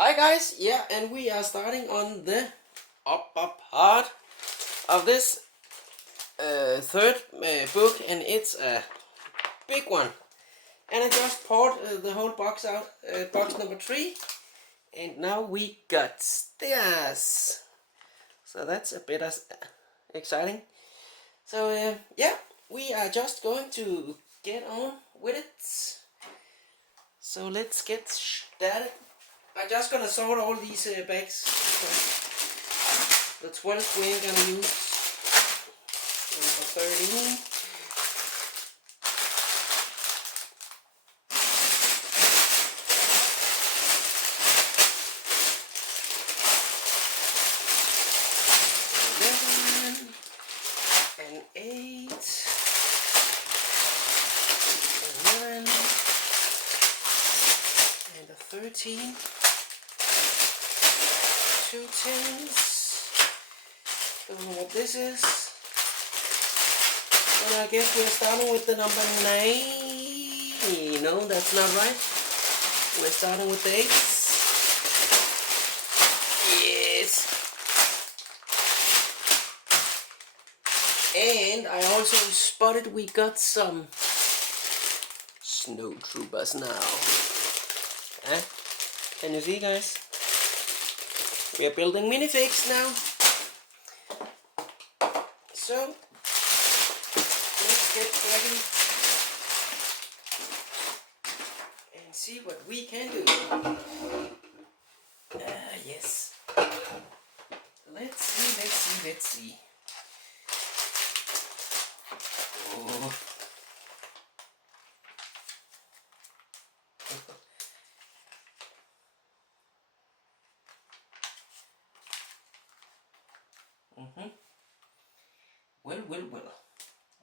Hi guys, yeah, and we are starting on the upper part of this third book, and it's a big one. And I just poured the whole box out, box number 3, and now we got stairs. So that's a bit exciting. So yeah, we are just going to get on with it. So let's get started. I'm just gonna sort all these bags. The 12 we ain't gonna use. Number 13. And 8. 11. And a 13. 2 10s. Don't know what this is. And I guess we're starting with the number 9. No, that's not right. We're starting with the 8s. Yes. And I also spotted we got some snow troopers now. Can you see, guys? We are building minifigs now. So let's get ready and see what we can do. Yes. Let's see. Oh. Well.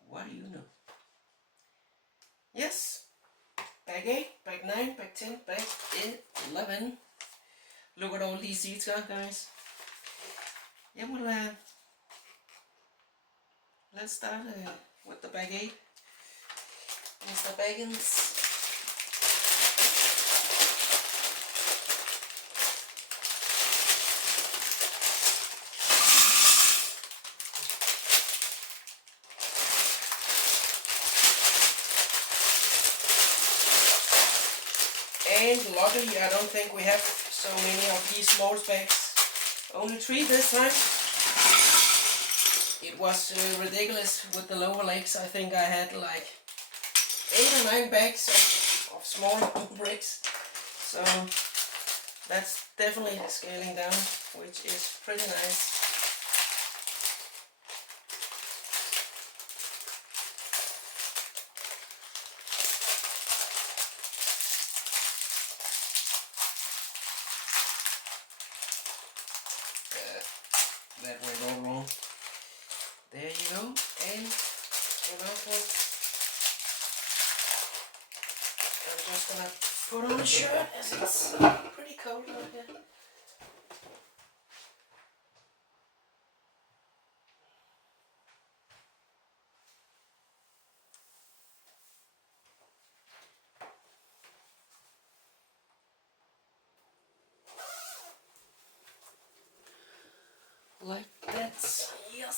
What do you know? Yes. Bag 8, bag 9, bag 10, bag 11. Look at all these seeds, guys. Yeah, well, let's start with the bag 8. Mr. Baggins. And luckily I don't think we have so many of these small bags. Only 3 this time. It was ridiculous with the lower legs. I think I had like 8 or 9 bags of small bricks. So that's definitely scaling down, which is pretty nice. That went all wrong. There you go. And also, I'm just gonna put on a shirt as it's pretty cold out here. Like that. Yes,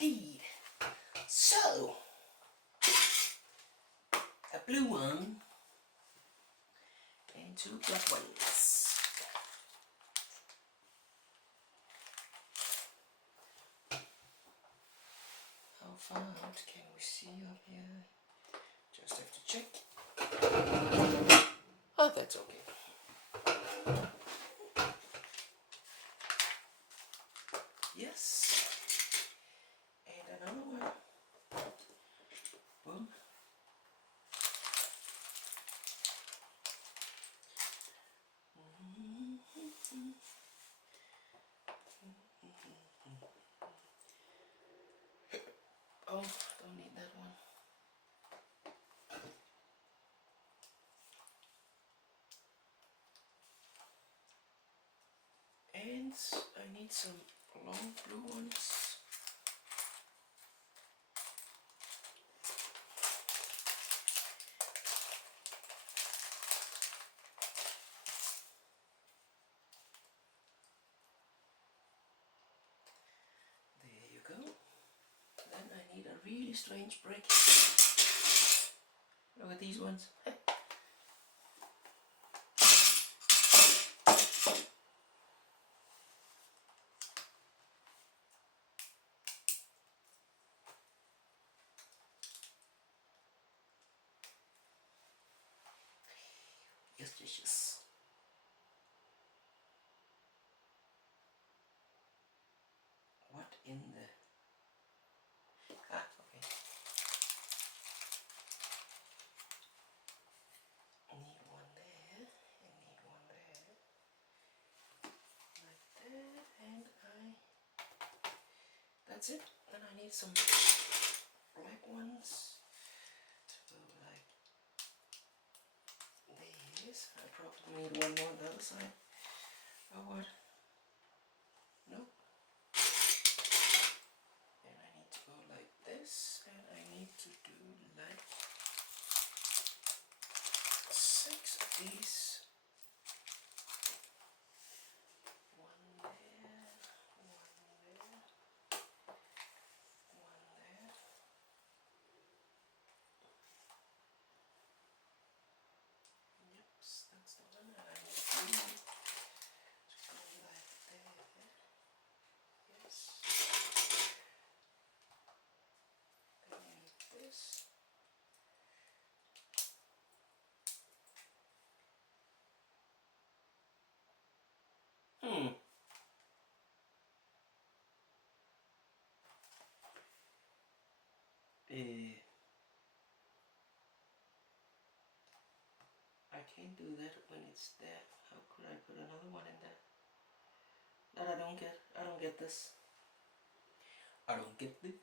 indeed. So, a blue one and 2 black ones. How far out can we see up here? Just have to check. Oh, that's okay. Yes. And another one. Boom. Oh, don't need that one. And I need some long blue ones. really strange brick. Look at these ones. Yes. What in the... okay. Need one there, and need one there. Like that, and that's it. Then I need some black ones to go like this. I probably need one more on the other side. Or what? Nope. And I need to go like this, and I need to do like 6 of these. One there, one there, one there. Yep, that's the one, and I need to go like there. Yes. Then you need this. I can't do that when it's there. How could I put another one in there? That I don't get. I don't get this. I don't get this.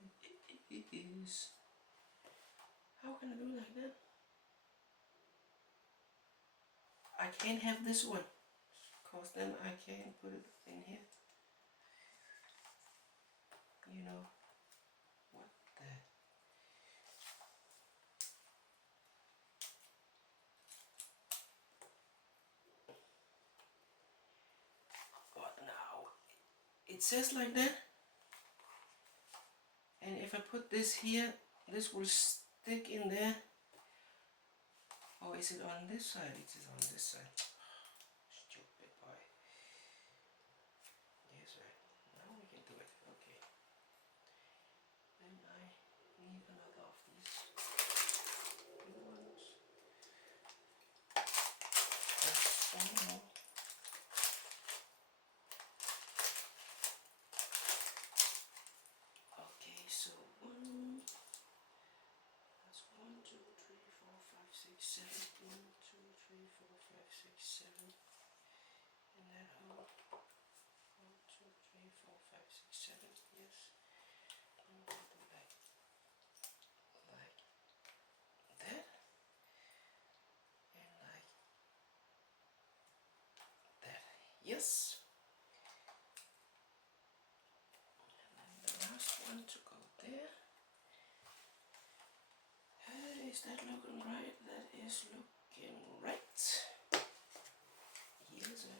How can I do like that? I can't have this one, cause then I can't put it in here. You know what the? What now? It says like that, and if I put this here, this will stick in there. Or is it on this side? It is on this side. Stupid boy. Yes, right. Now we can do it. Okay. Then I need another of these blue ones. That's one more. Okay, so one. That's 1, 2, 3, 4, 5, 6, 7. 1, 2, 3, 4, 5, 6, 7. And that whole 1, 2, 3, 4, 5, 6, 7. Yes. I'm going to do like that, and like that. Yes. And then the last one to go there. Is that looking right? That is looking right. Yes, sir.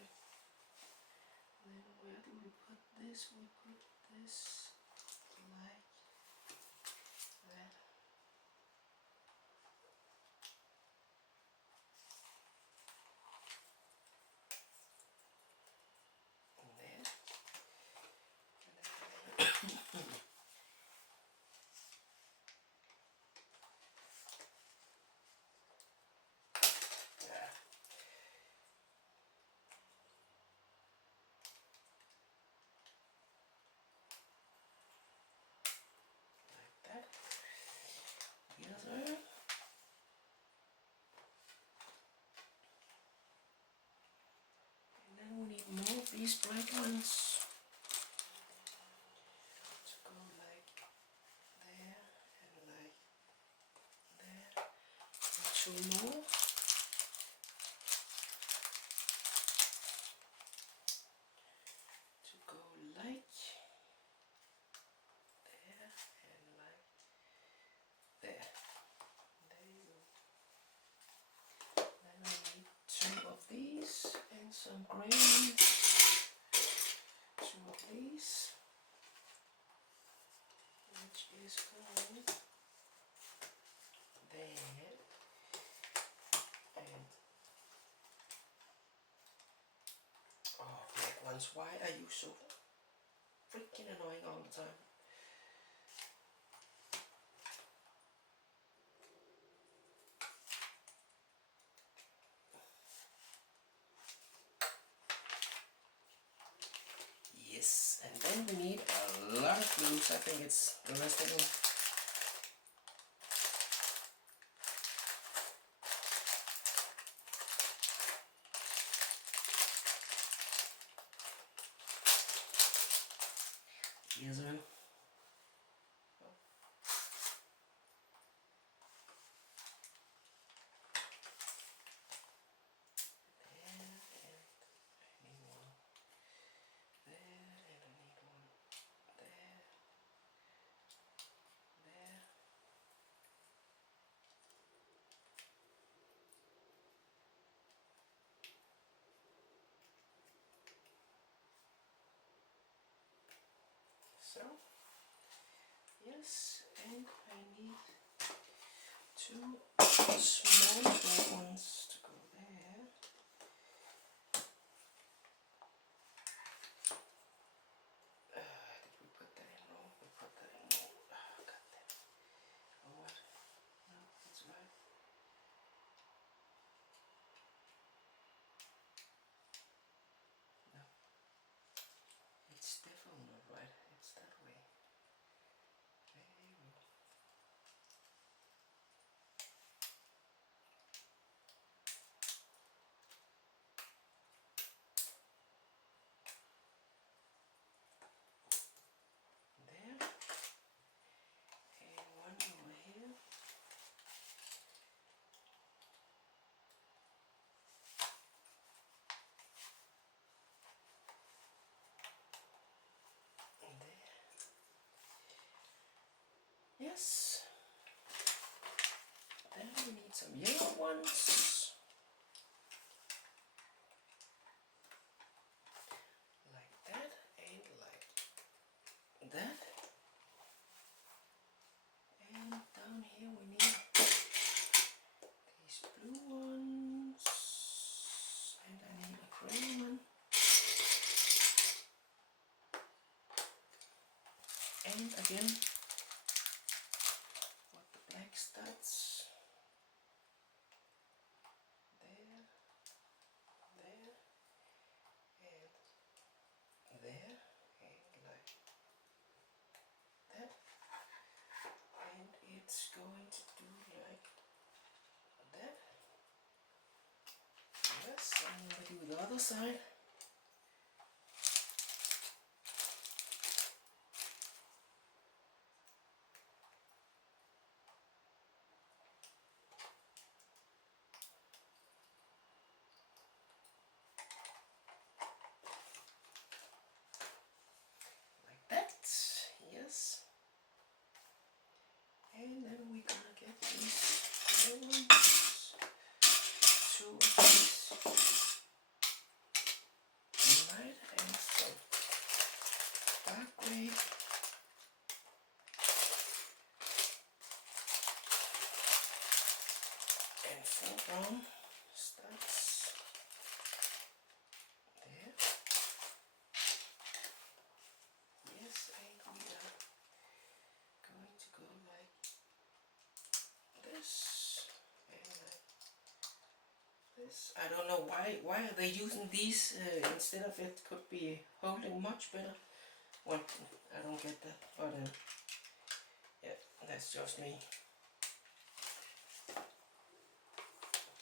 Then where do we put this? We put this like that. And there. Yeah. Like that. Yes, sir. And then we need more of these black ones to go like there and like there. And 2 more. To go like there and like there. There you go. Then I need 2 of these and some green. 2 of these, which is called ones. Why are you so freaking annoying all the time? Yes, and then we need a lot of glues. I think it's the rest of them. Yes, sir. So, yes, and I need two small ones to go there. Did we put that in wrong? We put that in wrong. Oh, God damn. Oh, what? No, that's right. No. It's definitely not right. It's that way. There you go. There. And one over here. And there. Yes. Then we need some yellow ones. Like that and like that. And down here we need these blue ones. And I need a green one. And again, with the black studs. There, there, and there, and like that. And it's going to do like that. Yes, and we'll do the other side. Like that, yes. And then we're gonna get these little ones. Two of these. Right, and some dark gray. And 4 brown studs. There. Yes, and we are going to go like this and like this. I don't know why are they using these instead of it could be holding much better. Well, I don't get that, but yeah, that's just me.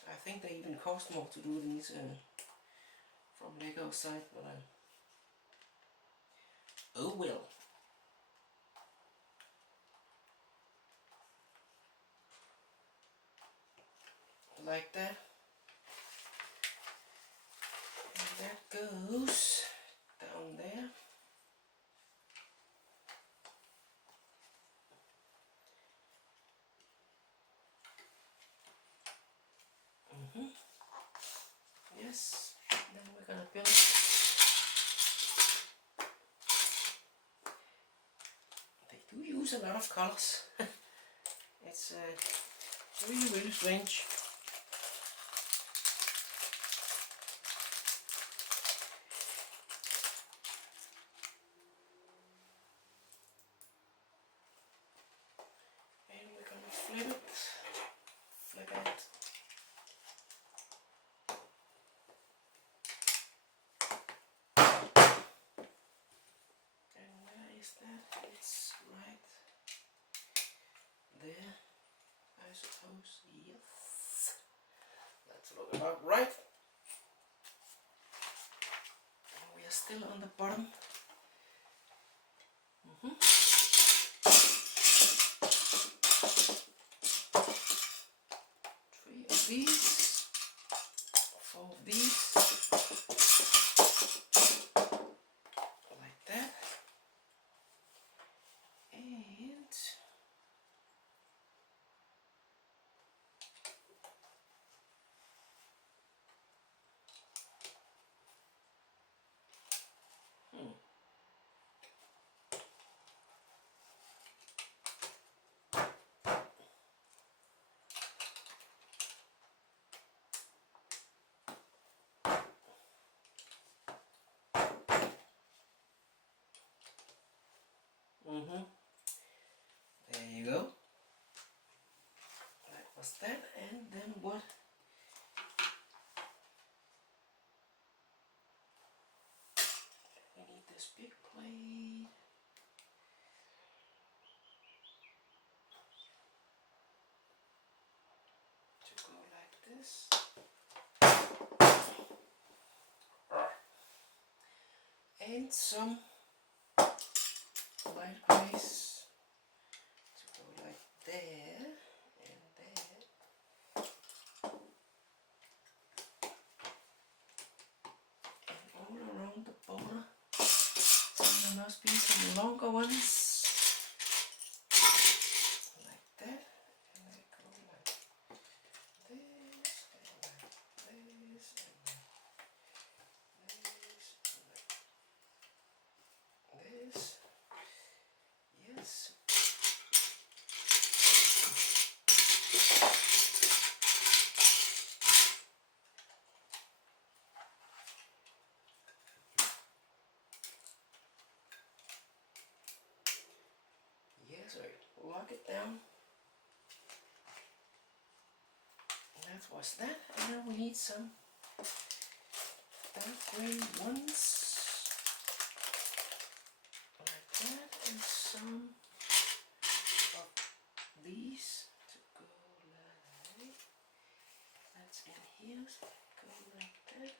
I think they even cost more to do these from Lego side, but oh well. Like that. And that goes down there. Yes, then we're gonna build. They do use a lot of colors. It's really strange. look about right. We are still on the bottom. Three of these, four of these, like that, and there you go. That was that, and then what? We need this big plate. To go like this. And some light grays to go like there and there. And all around the border. And there must be some longer ones. Like that. And they go like this and like this and like this and like this. Yes. Yes, right. Lock it down. And that was that. And now we need some dark gray ones. Like that. And some of these to go like that's in here. So go like that.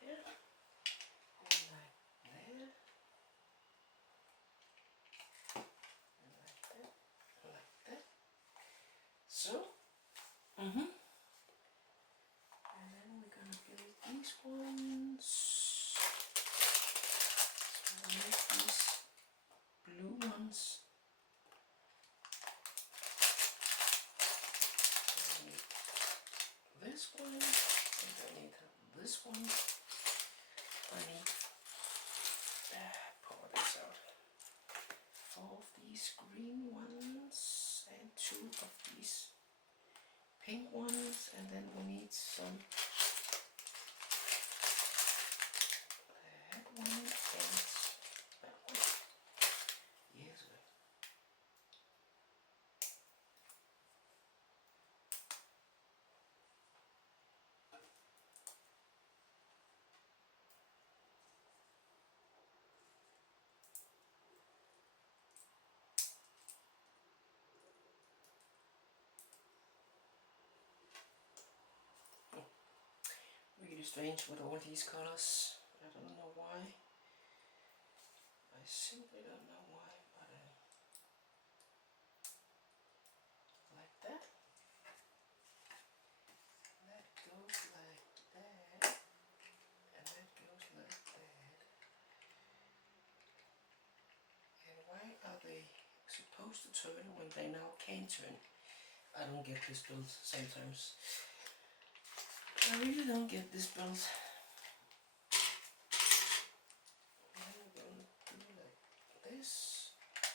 There. And like there. And like that. And like that. So. And then we're gonna build these ones. So we'll make these blue ones. I need this one, and I need this one. I need pour this out. 4 of these green ones and 2 of these pink ones, and then we need some that one and that one. Yes, sir. Really strange with all these colors. I don't know why. I simply don't know why, but like that. That goes like that, and that goes like that. And why are they supposed to turn when they now can't turn? I don't get this build sometimes. I really don't get this build. I'm gonna do like this,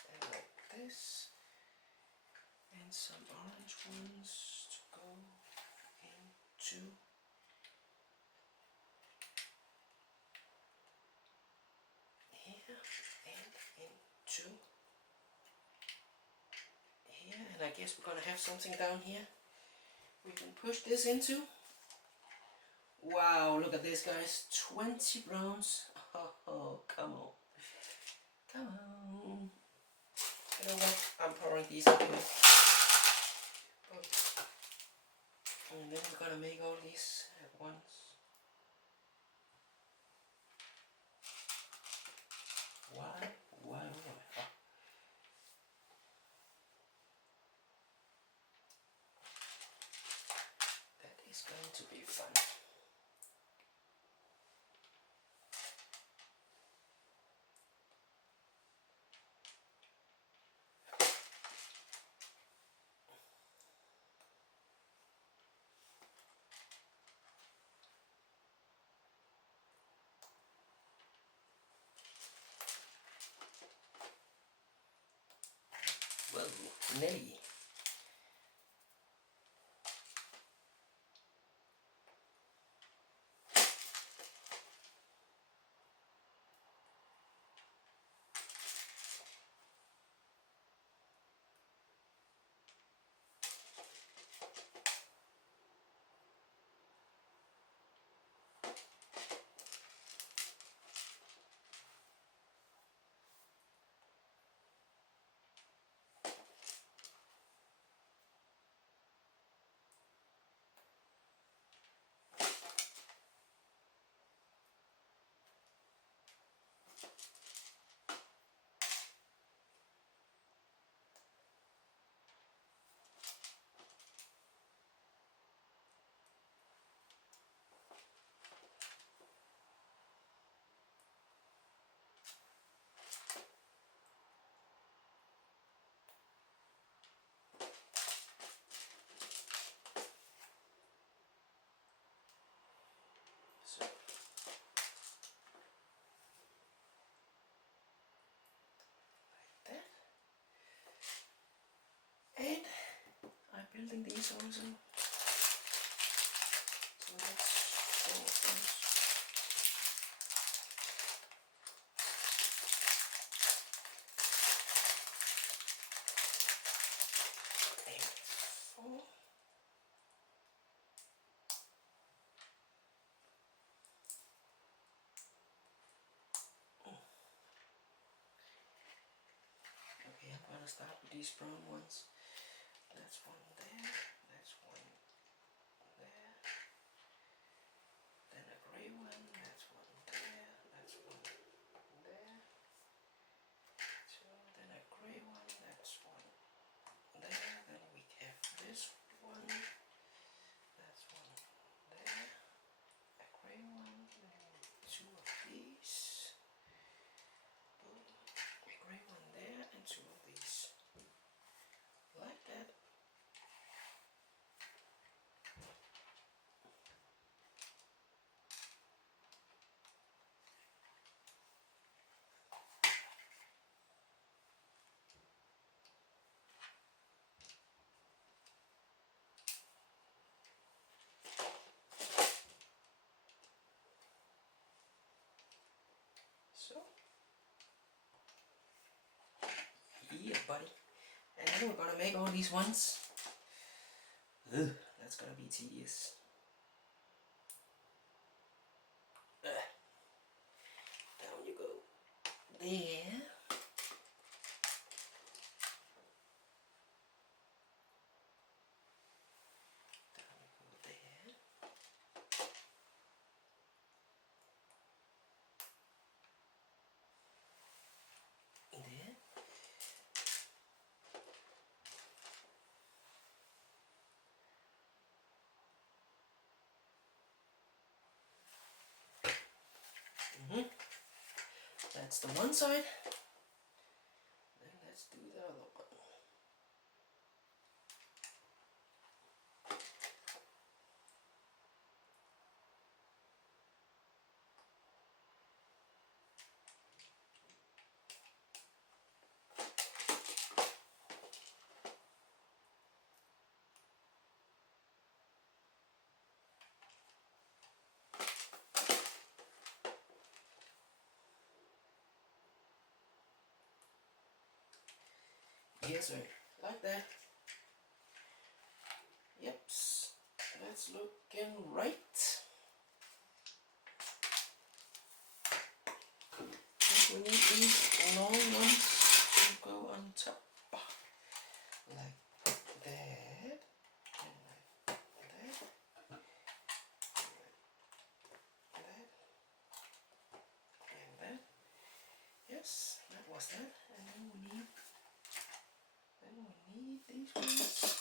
and like this, and some orange ones to go into here and into here, and I guess we're gonna have something down here we can push this into. Wow, look at this, guys. 20 browns. Oh, come on. Come on. You know what? I'm pouring these up here. And then we're gonna make all these at once. Why? Oh. That is going to be fun. Well, Nelly. So, like that. And I'm building these also. So let's show those. And 4. Okay, I'm gonna start with these brown ones. That's one there, that's one there. Then a grey one, that's one there, that's one there. So then a grey one, that's one there. Then we have this one, that's one there. A grey one, then 2 of these. Boom. A grey one there and 2 of these. Like that. So, yeah, buddy. And then we're gonna make all these ones. Ugh, that's gonna be tedious. Down you go. There. Down you go there. There. That's the one side. Then let's do the other one. Yes, sir. Like that. Yep. That's looking right. We need these long ones to go on top. was that. And then we need these ones.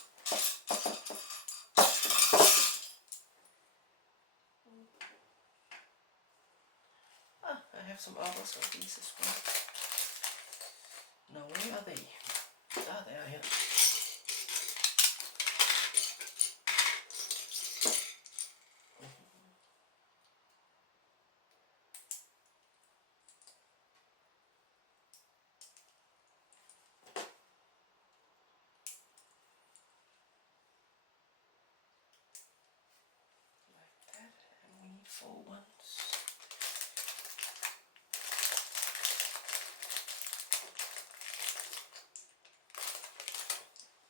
Ah, I have some others of these as well. Now where are they? Ah, they are here. Like that, and we need 4 ones.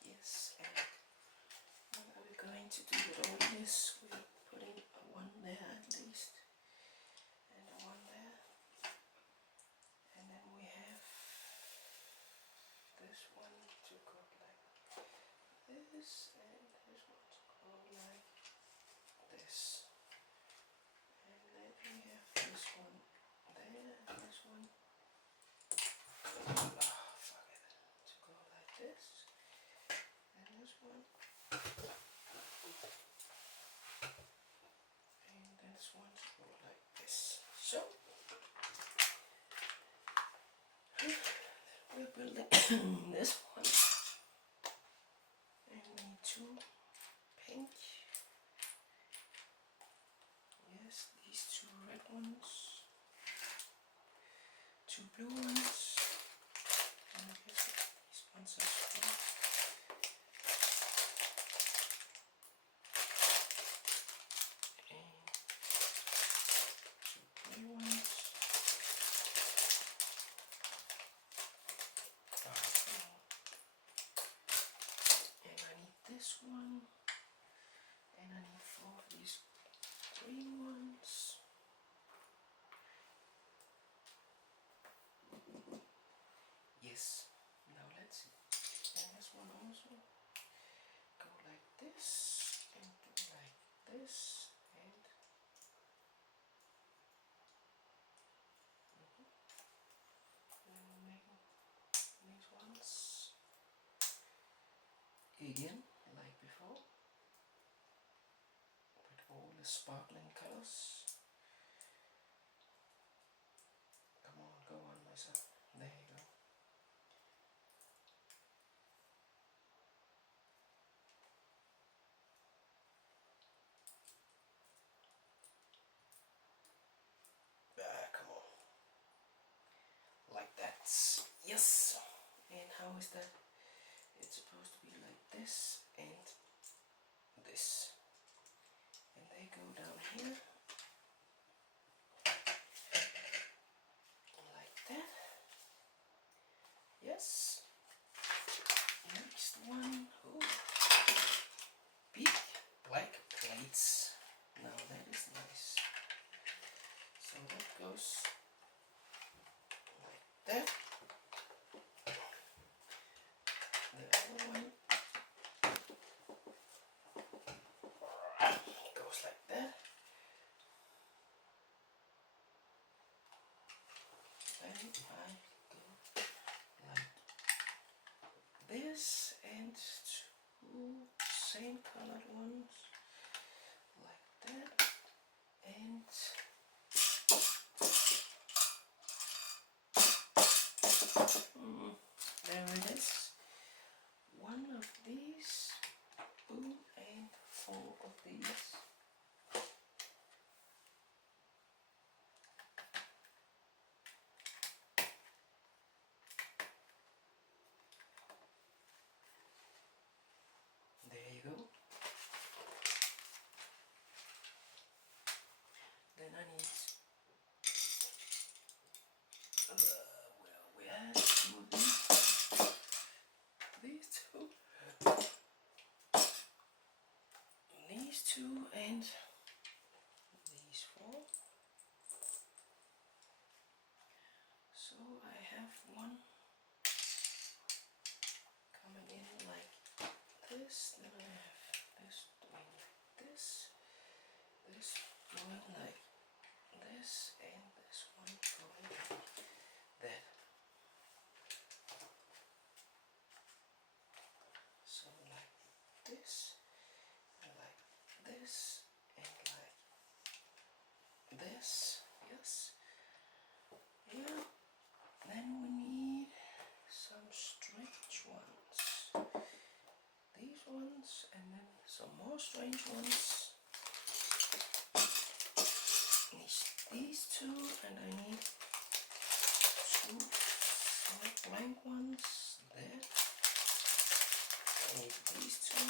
Yes, and what are we going to do with all this? We're putting a 1 there at least, and a 1 there, and then we have this one to go like this, and this one to go like this, and then we have this one there, and this one, oh fuck it, to go like this, and this one, and this one to go like this. So we're building this one, and we need 2 pink. Yes, these 2 red ones, 2 blue ones, and I guess these ones as well. And 2 grey ones. And I need this one, and I need 4 of these green ones. Yes, now let's see. And this one also go like this, and go like this, and then we'll make these ones again, like before, with all the sparkling colors. Come on, go on, my son. There you go. Come on. Like that. Yes. And how is that? It's supposed to be like this and this. And they go down here. Like that. Yes. Next one. Oh. Big black plates. Now that is nice. So that goes like that. The other one goes like that. And I go like this, and 2 same colored ones like that, and there it is. 1 of these, boom, and 4 of these. There you go. Then I need, well, we have 2 of these 2, these 2, and these 4. So I have 1 coming in like this, then I have this doing like this going like this, and this one going like that. more strange ones. These two, and I need two solid blank ones there. I need these two,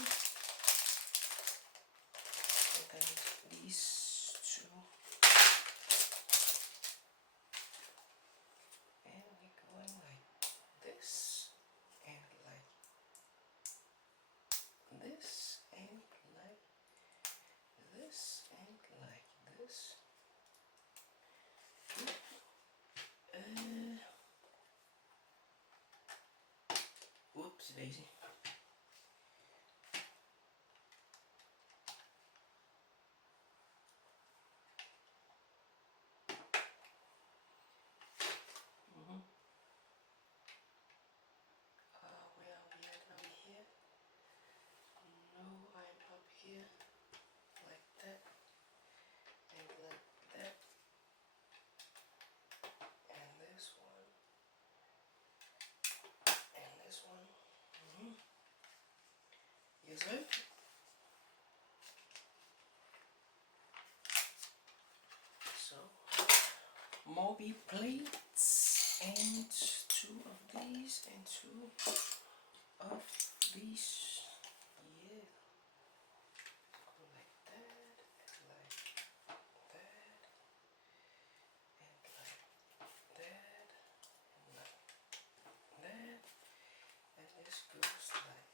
and then these two. And we're going like this, and like this, and like this, and like this. Whoops, daisy. Where are we at? Are we here? No, I'm up here. Like that. And like that. And this one. And this one. Yes, sir. So, Moby plates and two of these and two of these. Yeah. Like that, and like that, and like that, and like that. And this goes like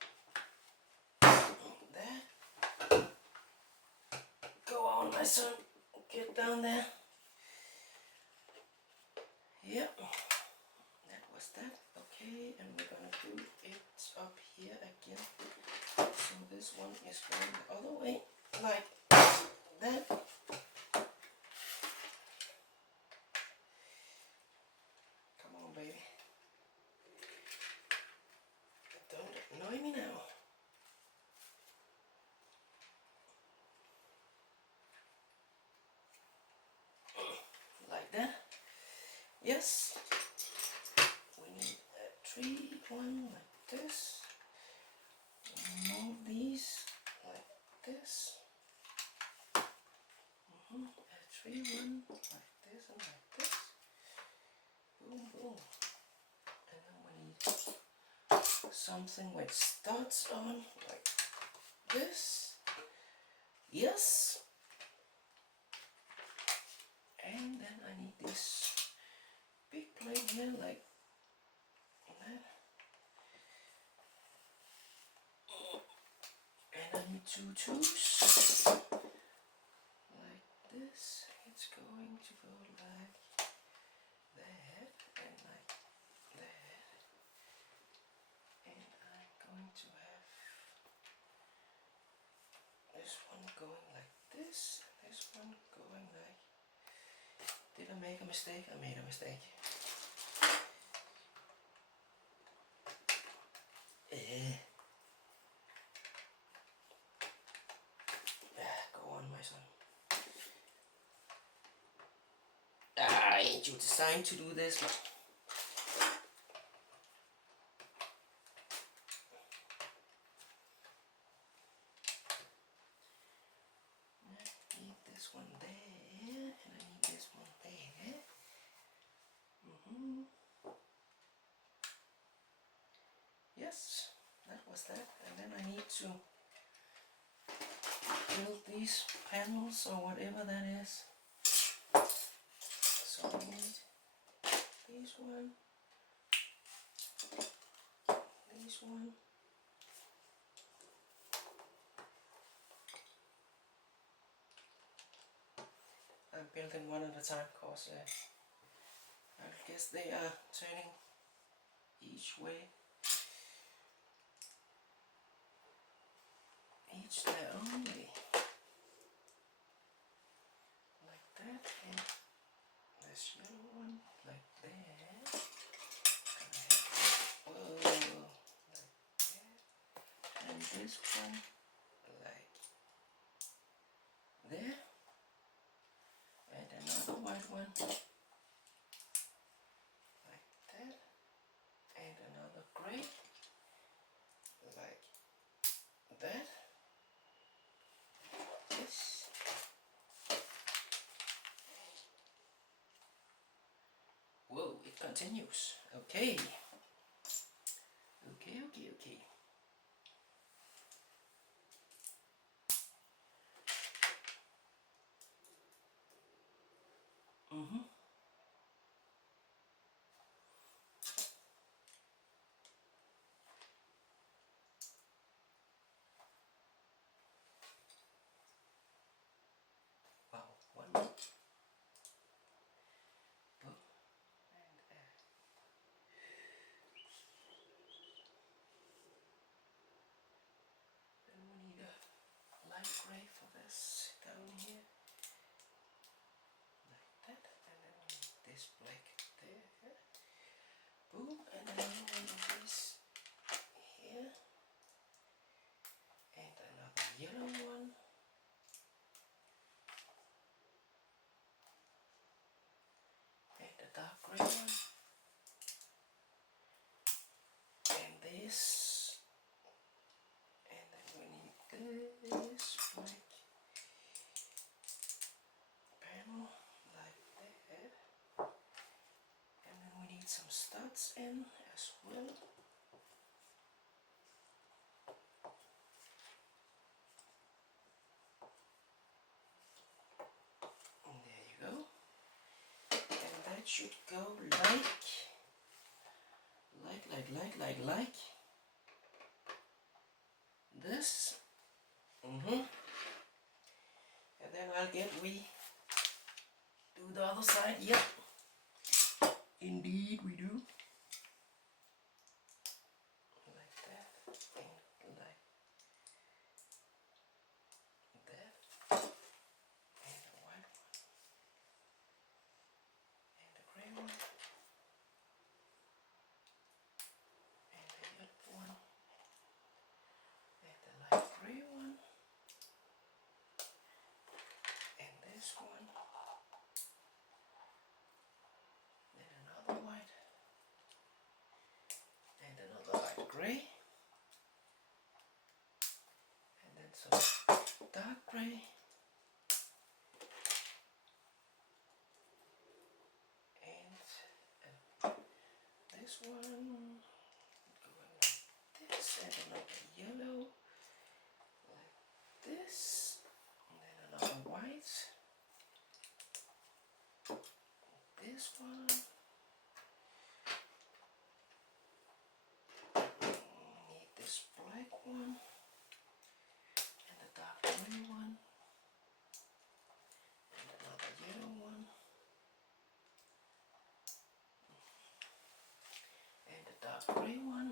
that. Go on, my son. Get down there. Yep. That was that. Okay, and we're gonna do it up here again. So this one is going the other way, like that. Come on, baby. Don't annoy me now. Like that. Yes. We need a tree one like this. Move these like this. A tree one like this and like this. Boom, boom. And then we need something with studs on like this. Yes. And then I need this big plate here like that. And I need two twos like this. It's going to go like that and like that. And I'm going to have this one going like this, and this one going like. Did I make a mistake? I made a mistake. Go on, my son. Ain't you designed to do this? I need this one there, and I need this one there. Yes, that was that. And then I need to build these panels or whatever that is. So I need this one, this one. I'm building one at a time because I guess they are turning each way. Each their own way. Like that, and this yellow one like that. Whoa, like that. And this one like there. And another white one like that. And another gray like that. continues. Okay. Okay. Mm-hmm. Wow, one more. Boom. And then we need a light gray for this down here. Like that. And then we need this black there. Boom. And then we need this here. And another yellow one. And a dark gray one. And this. And then we need this black panel like that. And then we need some studs in as well. And there you go. And that should go like this. And then I'll get we do the other side. Yep, indeed we do. Like that and like that. And the white one and the gray one and the yellow one and the light gray one and this one. Then another white and another light gray and then some dark gray and this one going like this and another yellow like this and then another white, this one. Need this black one and the dark gray one and another yellow one and the dark gray one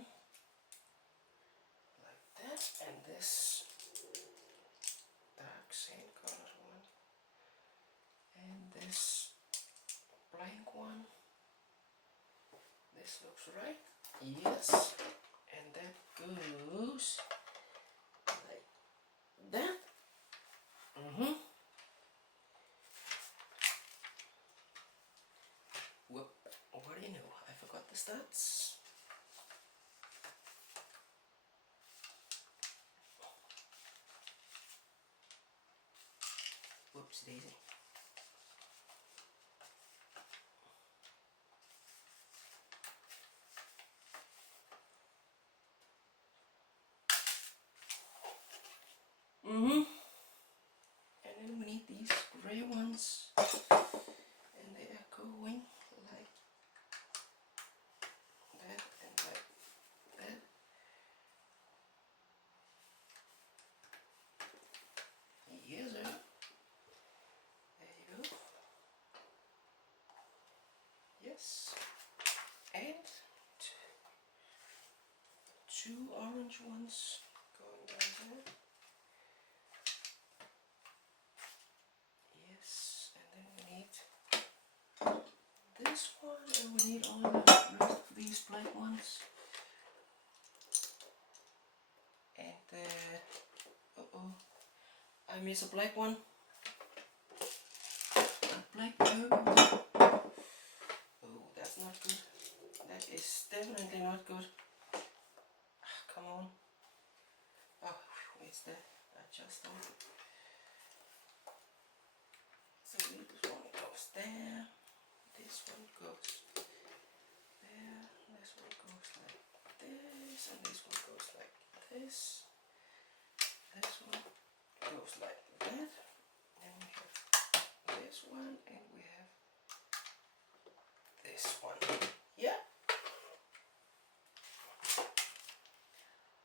like that, and this dark same colored one and this blank one. This looks right. Yes, and that goes like that. Whoop, what do you know? I forgot the stats. Whoops daisy. And then we need these gray ones, and they are going like that and like that. Yes, sir. There you go. Yes. And two orange ones going down there. Yes, and then we need this one, and we need all the rest of these black ones. And I miss a black one. A black purple. Oh, that's not good. That is definitely not good. Come on. Oh, it's there. I just don't. So this one goes there. This one goes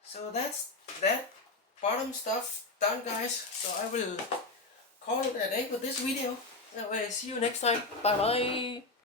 So that's that bottom stuff done, guys. So I will call it a day with this video. See you next time. Bye bye.